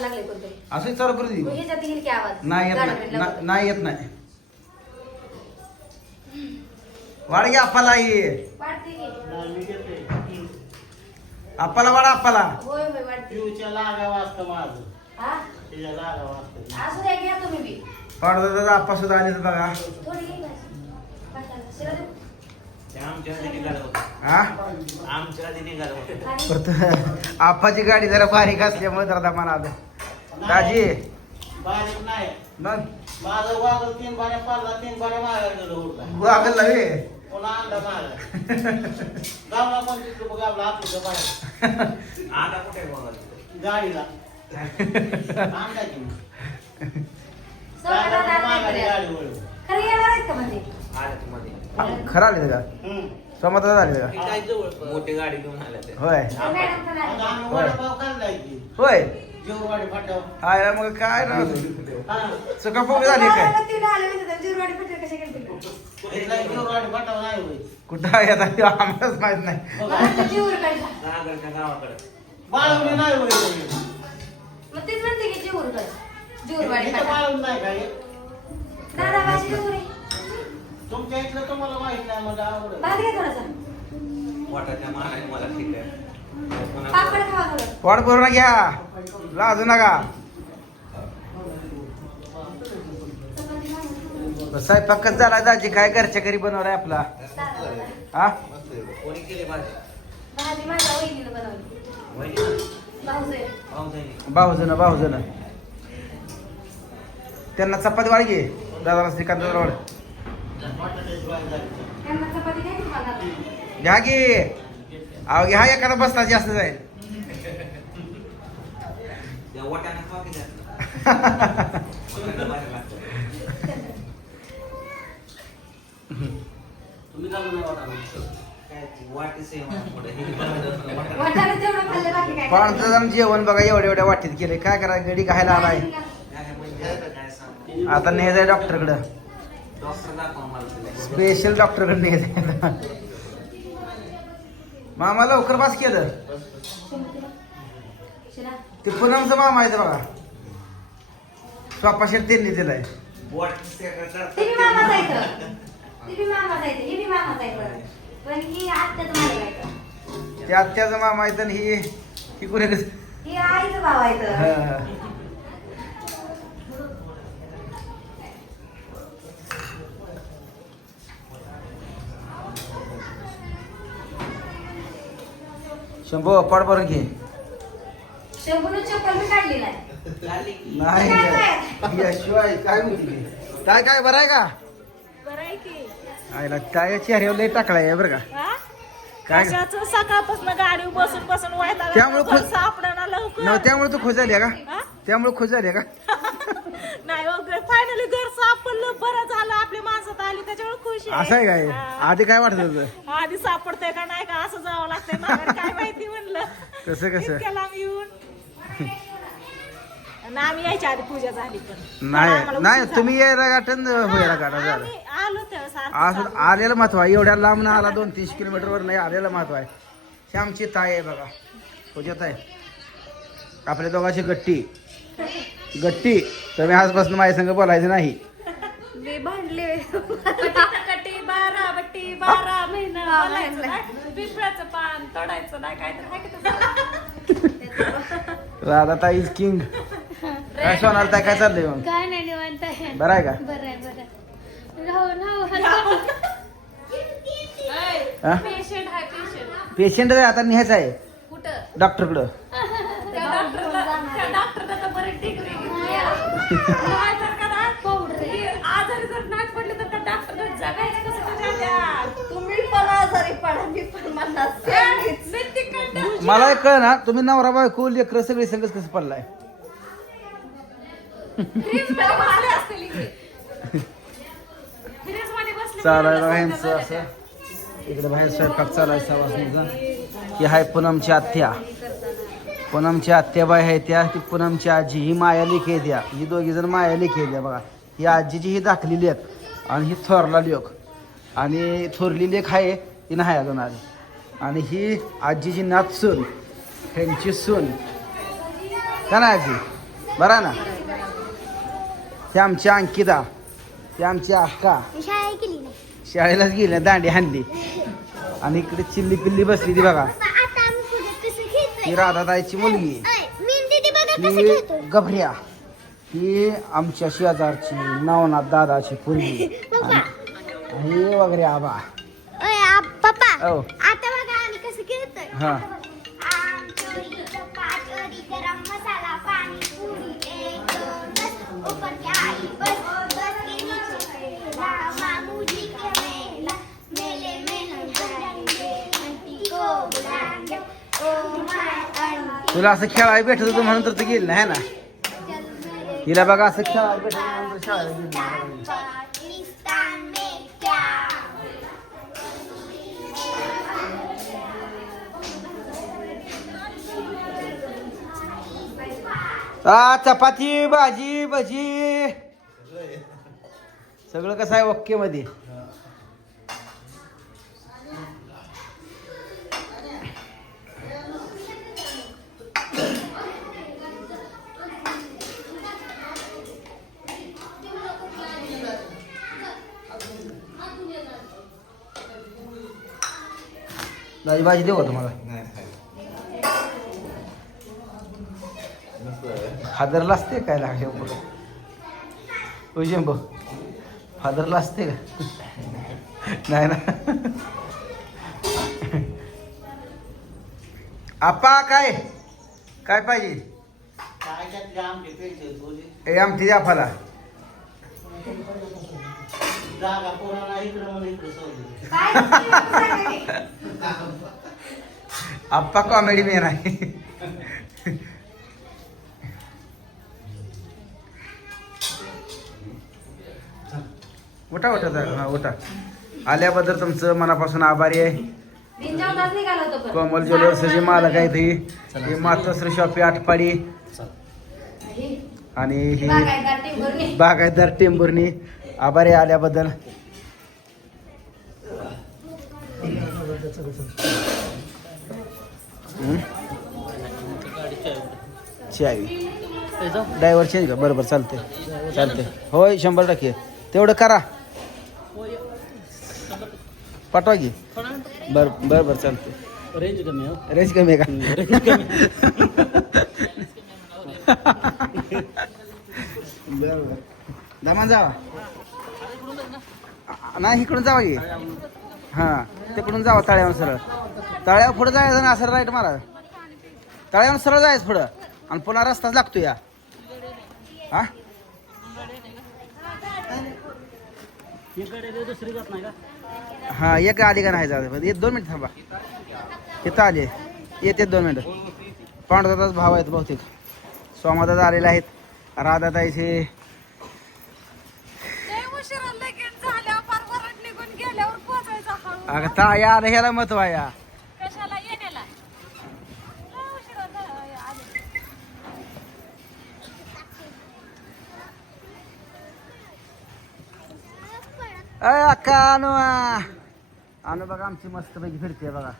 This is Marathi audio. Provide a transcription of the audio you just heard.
लागले असं चालू करू दे. मग ह्याच्यात येईल की आवाज? नाही येत नाही. ना- नाही येत नाही. वाढ घ्या आप्पाला ये वाढते की. मी घेते आप्पाला वाढा आप्पाला. होय होय वाढते. पिऊच्या लागा वाजतं माझं. हा? तिच्या लागा वाजतं असू द्या घ्या तुम्ही बी. वाढ दादा आप्पा सुद्धा आले बघा. थोडी घे भाजी. पाटाला. शिरा देऊ? आमच्या आधी निघालं होतं. हा? आमच्या आधी निघालं होतं. खाली? परत आप्पाची गाडी जरा बारीक असल्यामुळे जरा दमान आलं. दाजी. बारीक नाही. मग? माझं तीन बाऱ्या पाडला तीन बाऱ्या गेलो वागल पुन्हा गावला पण तिथं बघ आपलं आपलं बाहेर. आता कुठे बघायचं गाडीला. नाही. गाडी वळली. खरं येणार आहेत का म्हणजे आलं मध्ये. खरं आले का? हम्म. समजा झाले का? काय जवळ मोठी गाडी घेऊन आल्या होय. तर मॅडम पण आता आली. आम्ही होय. वडापाव खाल्लाय की. होय. जेववाडी फाट्यावर हाय मग काय ना हा चुका झाली काय? इथला जेववाडी फाट्यावर नाही होय कुठं आहे आता ते आम्हालाच माहीत नाही मला का? नागरच्या गावाकडे बाळवणी नाही होय मग तेच म्हणते की जिरवाडी. जिरवाडी इथं पटेल. बाळवणी नाही काय. तुमच्या इथलं तुम्हाला माहीत नाही म्हणजे आवडत. वाटाच्या मला ठीक आहे पापड खावा ना घ्या लाजू नका. चपाती खावा. स्वयंपाकच झाला दाजी? काय घरच्या घरी बनवलाय आपला? हा? कोणी केली भाऊजन भाऊजन त्यांना चपाती वाढ घे दादाला श्रीकांत वाढ. की घ्या घे अहो घ्या एखादा बसता जास्त जाईल. हे जण जेवण बघा एवढ्या एवढ्या वाटीत गेले. काय करा गडी खायला आलाय. काय आता नेहजाय डॉक्टरकडं. स्पेशल डॉक्टरकडे नेहजाय मामा लवकर पास केलं. ते पूनमचं मामा आहे बघा. स्वप्पा शेट त्यांनी दिलाय. ते आत्याचं मामा आहे तर. ही कुठे कस ही आईचं भाव आहे शंभू पड बरं घे. शंभून चप्पल मी काढली नाही झाली. की. नाही काय काय? याशिवाय काय होती? काय काय बरं आहे का? बरं आहे की. आईला काय चेहऱ्यावर लय टाकलाय बरं का? हा? काय कशाचं? सकाळपासून गाडी बसून बसून व्हायला त्यामुळे खूप- सापडा न लवकर. त्यामुळे तू खुश झाली आहे का? हा? त्यामुळे खुश झाली आहे का? नाही फायनली घर सापडलं बरं झालं. आपली माणसात आली त्याच्यामुळे खुश असं आहे काय? हा. आधी काय वाटत होतं? आधी सापडतंय का नाही का? असं जावं लागतंय काय माहिती म्हणलं. कसं कसं? इतक्या लांब येऊन. आणि आम्ही यायच्या आधी पूजा झाली पण. नाही नाही तुम्ही यायला गाठन. होयला गाठा झालं. आम्ही आलो तेव्हा सारखं असं. आलेलं महत्त्व आहे. एवढ्या लांब ना आला दोन तीनशे किलोमीटर वर नाही आलेलं महत्त्व आहे. श्यामची ताई आहे बघा. पूजत आहे आपल्या दोघांची गट्टी. गट्टी. तुम्ही आजपासून माझ्या संग बोलायचं नाही. मी भांडले. कटी बारा बट्टी बारा महिना बोलायचं नाही. पिंपळाचं पान तोडायचं नाही काहीतरी आहे की तसं? राधा ताई किंग काय सोनाल ताई काय चाललंय मग? काय नाही निवांत आहे. बरं आहे का? बरं आहे बरं आहे. राहू राहू हा? पेशंट आहे पेशंट पेशंट आता न्यायचं आहे. कुठं? डॉक्टरकडं त्या डॉक्टरला त्या डॉक्टरला तर बरी डिग्री घेतली नाही तर का ना, ही आजारी जर नाच पडली तर त्या डॉक्टरला जगायचं कसं तुझ्या तुम्ही पण आजारी पडा मी पण मला मी तिकडनं मला एक कळ ना तुम्ही नवरा बायको लेकर सगळी संगच कसं पडलाय? चालायला ह्यांचं असं. इकडे बाहेर स्वयंपाक चालाय सवासनीचा ही हाय पूनमची आत्या. पूनमची आत्याबाई आहे त्या ती पूनमची आजी. ही माया लेख त्या. ही दोघी जण माया लेख त्या बघा. ही आजीची ही दाखली लेख आणि ही थोरला लेख. आणि थोरली लेख आहे ती नाही अजून आली. आणि ही आजीची नात सून ह्यांची सून. का नाही आजी? बरा ना? ही आमची अंकिता ती आमची अक्का नाही शाळेलाच गेल्या दांडी हाणली. आणि इकडे चिल्ली पिल्ली बसली ती बघा. ही राधाताईची मुलगी. ही गभऱ्या. ही आमच्या शेजारची नवनाथ दादाची पूर्वी ही वगैरे आबा. पप्पा तुला असं खेळायला भेटत होतं म्हणून तर तू गेली नाही ना? हिला बघा असं खेळायला भेटत शाळेत आ चपाती भाजी भजी. सगळं कसं आहे ओके मध्ये भाजी भाजी देऊ तुम्हाला? फादरला असते काय लागले उजंब फादरला असते का? नाही ना. आपा काय? काय पाहिजे? काय त्यातले आमचे ए आफाला आप्पा कॉमेडी मेन आहे. उठा उठा जरा, हा उठा. आल्याबद्दल तुमचं मनापासून आभारी आहे. कोमल ज्वेलर्सची मालक आहे ती ही मातोश्री शॉपी आठपाडी आणि ही बागायतदार टिंबुर्णी. आभारी आहे आल्याबद्दल? चावी. ड्रायव्हर चेंज का? बरोबर चालते चालते होय शंभर टक्के. तेवढं करा. पाठवा की. बर बर बर चालते रेंज कमी हो. रेंज कमी आहे का? बरोबर दमा जावा. आ- नाही इकडून जावा की. हां तिकडून जावा तळ्यावर सरळ. तळ्यावर पुढे जायचं ना असं राईट मारा. तळ्यावर सरळ जायचं पुढं. आणि पुन्हा रस्ताच लागतो या. हा दुसरी जात नाही का हा एक आली का नाही जात? एक दोन मिनिट थांबा. इथं आले येते दोन मिनिटं. पांडुदादाच भाव आहेत बहुतेक. सोमादादा आलेले आहेत. राधाताईचे. अगं ता या ह्याला महत्त्व आहे या कशाला येण्याला लय उशिरा झाला आले. अय अक्का अनु अनु बघा आमची मस्त पैकी फिरते बघा.